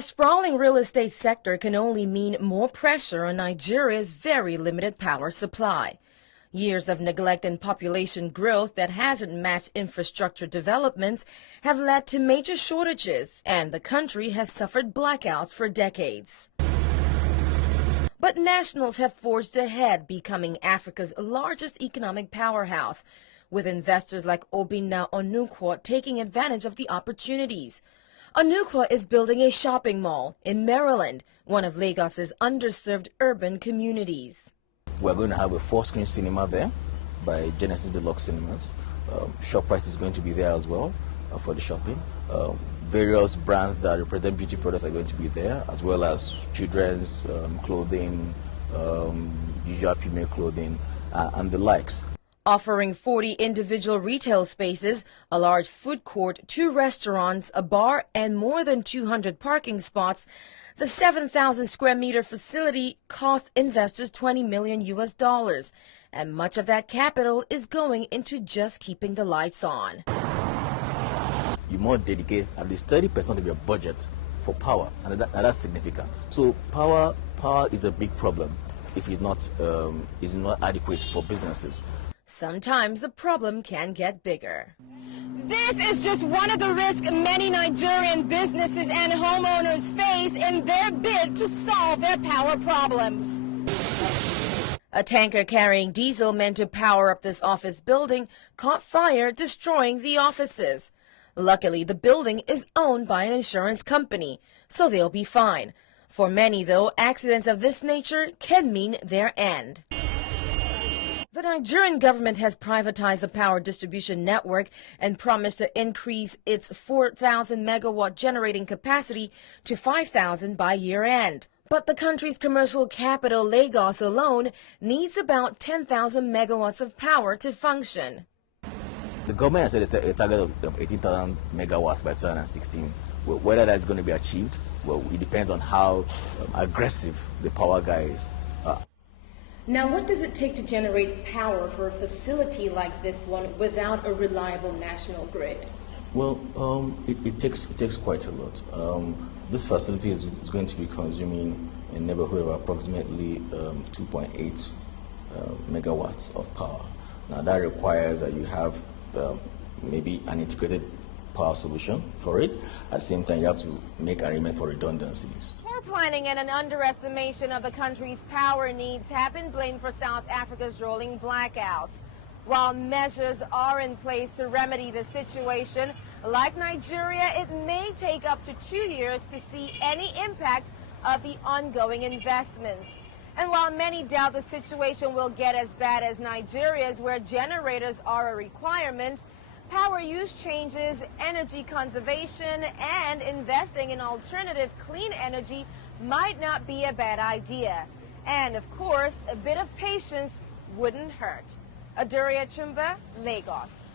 A sprawling real estate sector can only mean more pressure on Nigeria's very limited power supply. Years of neglect and population growth that hasn't matched infrastructure developments have led to major shortages, and the country has suffered blackouts for decades. But nationals have forged ahead, becoming Africa's largest economic powerhouse, with investors like Obinna Onukwo taking advantage of the opportunities. Onukwo is building a shopping mall in Maryland, one of Lagos's underserved urban communities. We're going to have a 4-screen cinema there by Genesis Deluxe Cinemas. ShopRite is going to be there as well for the shopping. Various brands that represent beauty products are going to be there, as well as children's clothing, usual female clothing, and the likes. Offering 40 individual retail spaces, a large food court, 2 restaurants, a bar, and more than 200 parking spots, the 7,000 square meter facility cost investors $20 million, and much of that capital is going into just keeping the lights on. You must dedicate at least 30% of your budget for power, and that's significant. So power is a big problem if it's not adequate for businesses. Sometimes the problem can get bigger. This is just one of the risks many Nigerian businesses and homeowners face in their bid to solve their power problems. A tanker carrying diesel meant to power up this office building caught fire, destroying the offices. Luckily, the building is owned by an insurance company, so they'll be fine. For many, though, accidents of this nature can mean their end. The Nigerian government has privatized the power distribution network and promised to increase its 4,000 megawatt generating capacity to 5,000 by year end. But the country's commercial capital, Lagos alone, needs about 10,000 megawatts of power to function. The government has set a target of 18,000 megawatts by 2016. Whether that's going to be achieved, well, it depends on how aggressive the power guys are. Now, what does it take to generate power for a facility like this one without a reliable national grid? Well, it takes quite a lot. This facility is going to be consuming a neighborhood of approximately 2.8 megawatts of power. Now, that requires that you have maybe an integrated power solution for it. At the same time, you have to make arrangement for redundancies. Poor planning and an underestimation of the country's power needs have been blamed for South Africa's rolling blackouts. While measures are in place to remedy the situation, like Nigeria, it may take up to 2 years to see any impact of the ongoing investments. And while many doubt the situation will get as bad as Nigeria's, where generators are a requirement, power use changes, energy conservation, and investing in alternative clean energy might not be a bad idea. And of course, a bit of patience wouldn't hurt. Adaure Achumba, Lagos.